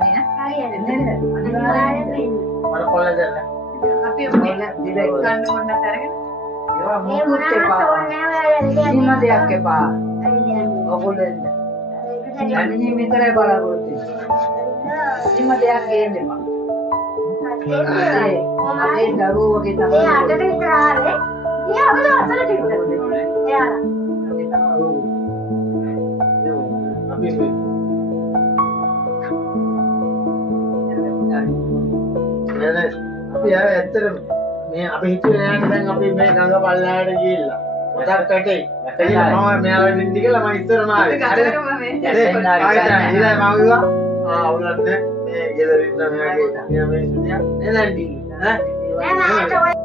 කරන්නේ ඈ. මට කොල්ල දෙන්න. අපි ඔන්නේ ගන්න පොඩ්ඩක් අරගෙන. ඒවා මොකුත් එපා. කිසිම දෙයක් එපා. ඔගොල්ලෝ අනිත් මෙතරේ බලාපොරොත්තු වෙන්න. කිසිම දෙයක් ගේන්න එපා. අපේ දරුවෝ වගේ තමයි. ඒ අතට විතර ආවේ. ඒ අවුල අසලට විතර. එයාලා. අපි ඇත්තටම මේ අපි හිතුවේ නෑ දැන් අපි මේ ගඟ පල්ලෙහාට ගිහිල්ලා මතක් කටේ ඇත්තටම මම මෙයාව දෙන්න කියලා මම ඉස්සරම ආවේ ගතරම මේ ඊළඟ මම කිව්වා අවුලක් නෑ මේ ගෙදරින් නම් මෙයාගේ මෙයා මේ නේද නෑ මම